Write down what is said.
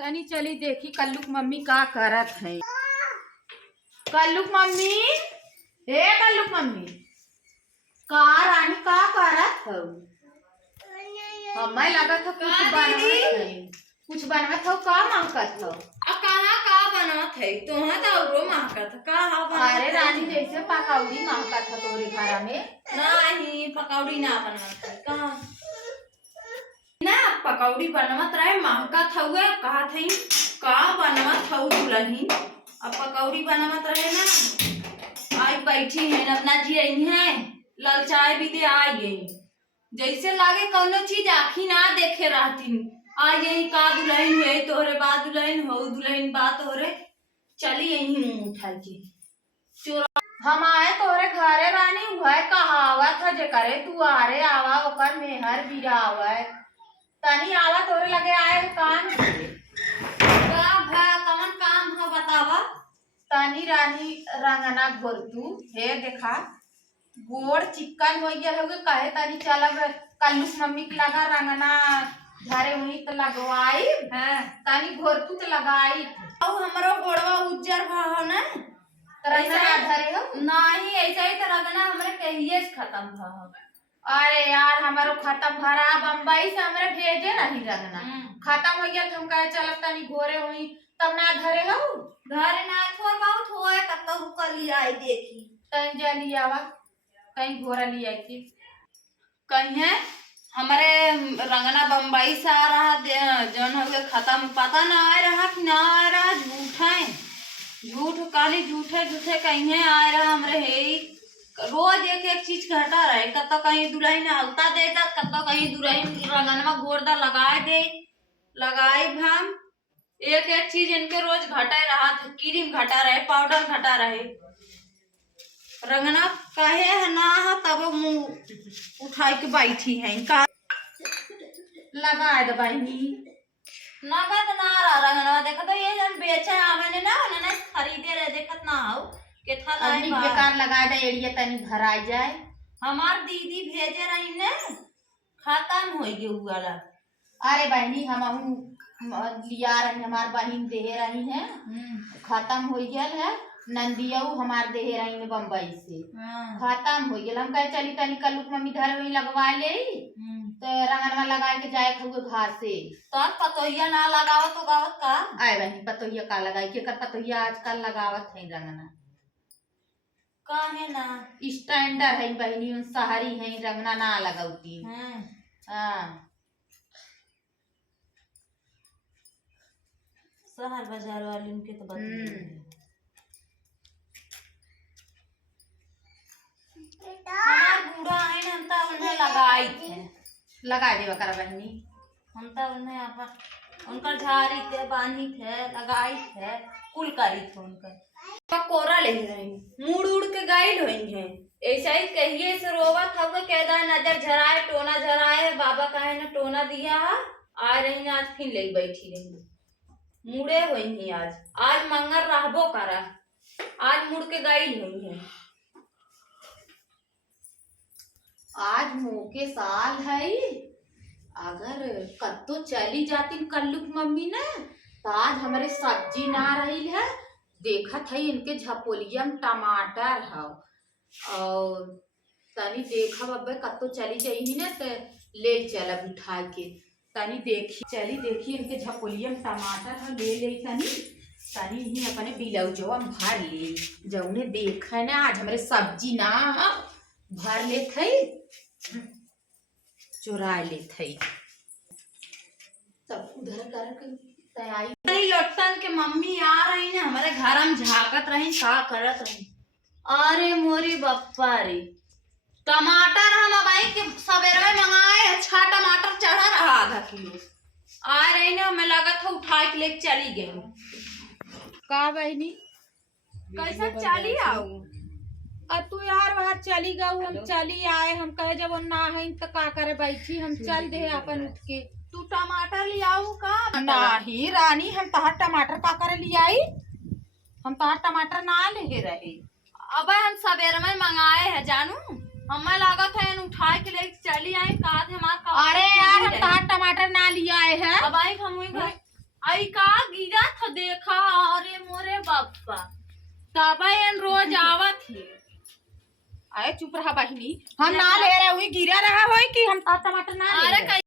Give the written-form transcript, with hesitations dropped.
तनी चली देखी कल्लुक मम्मी का करत है। कल्लुक मम्मी, हे कल्लुक मम्मी, का रानी का करत हो? हमें लगत हो कुछ बनवत है, कुछ बनवत हो। का मांगत हो? कहाँ का बनवत है? तुहा तो औरो मांगत का हा बनवत? अरे रानी जैसे पकौड़ी मांगत हो तोरे घर में। नहीं पकौड़ी ना बनवत है का ना पकौड़ी बनवत रहे मांगत हुए कहा थई का बनवत हऊ दुलही। अब पकौड़ी बनवत रहे ना आज बैठी है अपना जी आई है ललचाए भी दे आई गई जैसे लागे कौनो चीज आखी ना देखे रहती आज यही का दुल्हन हुए तोहरे बाद दुल्हन हो दुल्हन बात तोहरे चली यही मुंह उठा के चोरा। हम आए तोरे घरे रानी वह कहावत है जे करे तू आरे आवा ओकर मेहर बिरावा। तनी आवा तोरे लगे आए काम का भा कौन काम है बतावा। तनी रानी रंगना घोरतू हे देखा गोड़ चिकन हो गया होगे कहे तनी चलब कल्लुक मम्मी के लगा रंगना घरे हुई तो लगवाई है तनी घोरतू तो लगाई और हमरो गोड़वा उज्जर भा हो ना रंगना धरे हो नहीं ऐसा ही तरह का ना हमरे कहिए से खत्म भा हो। अरे यार हमारो खत्म भरा बम्बई से हमरे भेजे नहीं रंगना खत्म हो गया हम कहे चलब तनी घोरे हुई तब ना धरे हो घरे ना थोर बहुत होए कतो कली आई देखी तनी जली आवा कहीं घोरा लिया के कहीं है हमारे रंगना बम्बई से आ रहा जौन हो गया खत्म पता ना आ रहा कि ना आ रहा झूठ है झूठ काली झूठे झूठे कहीं है आ रहा हमरे है रोज एक एक चीज घटा रहे कतो कहीं दुल्हन हल्ता दे कतो कहीं दुल्हन रंगनवा गोरदा लगाए दे लगाई भाम एक एक चीज इनके रोज घटा रहा क्रीम घटा रहे पाउडर घटा रहे रंगना कहे है ना है तब मुंह उठाई के बैठी है इनका लगा दे बहनी नगद ना रहा रंगना देखा तो ये जन बेचे आवे ना ना खरीदे रहे देखत ना हो के था लाई बेकार लगा दे एड़िया तनी भराई जाए। हमार दीदी भेजे रही ने खत्म हो गई वाला। अरे बहनी हम लिया रही हमार बहन दे रही है खत्म हो गया है नंदिया हमार दे रही है बम्बई से खत्म हो गया हम कहे चली तनी कल्लुक मम्मी घर वही लगवा ले तो रंगनवा लगा के जाए खुए घास से तो पतोहिया ना लगावत तो गावत का आए बहनी पतोहिया का लगाई के कर पतोहिया आजकल लगावत है रंगना काहे ना स्टैंडर है बहनी उन शहरी है रंगना ना लगाउती हाँ शहर बाजार वाली उनके तो हमार बूढ़ा है ना हम तो उन्हें लगाई थे लगा देवा कर बहनी हम तो उन्हें अपन उनका झाड़ी थे बांधी थे लगाई थे कुल करी थे उनका कोरा ले रही मुड़ उड़ के गाइल हुई है ऐसा ही कहिए से रोवा था कहदा नजर झराए टोना झराए बाबा कहे ना टोना दिया आ रही ना आज फिर ले बैठी रही मुड़े हुई ही आज मंगर रहबो करा आज मुड़ के गाइल हुई है। आज मोके साल है अगर कत्तो चली जाती कल्लुक मम्मी ने तो आज हमारे सब्जी ना रही है देखत है इनके झपोलिया में टमाटर है और तनी देखा अबे कत्तो चली जाई ना तो ले चलब उठा के तनी देखी चली देखी इनके झपोलिया में टमाटर है ले ले तनी तनी ही अपने बिलौजवा भर ले जौने देखा ना आज हमारे सब्जी ना भर ले थे चुरा ले थे सब उधर कर तैयारी लटसन के मम्मी आ रही ना हमारे घर में झाकत रही का करत रही अरे मोरी बप्पा रे टमाटर हम अब के सवेरे में मंगाए अच्छा टमाटर चढ़ा रहा आधा किलो आ रही ना हमें लगत है उठा के लेके चली गई का बहनी कैसा चली आऊ अब तू यार वहाँ चली गऊ हम चली आए हम कहे जब ना है तो का करे बैठी हम चल दे अपन उठ के तू टमाटर ले आऊ का नहीं रानी हम तहार टमाटर का करे ले आई हम तहार टमाटर ना ले रहे अब हम सवेरे में मंगाए है जानू हमें लागत है उठा के लेके चली आई का हमारा अरे यार हम तहार टमाटर ना लिया आए हैं अब आई हम घर आई का गिरा था देखा, अरे मोरे बापा तब रोज आवत है। अरे चुप रहा बहिनी, हम ना ले रहे, वही गिरा रहा होई कि हम टमाटर ना ले अरे रहे।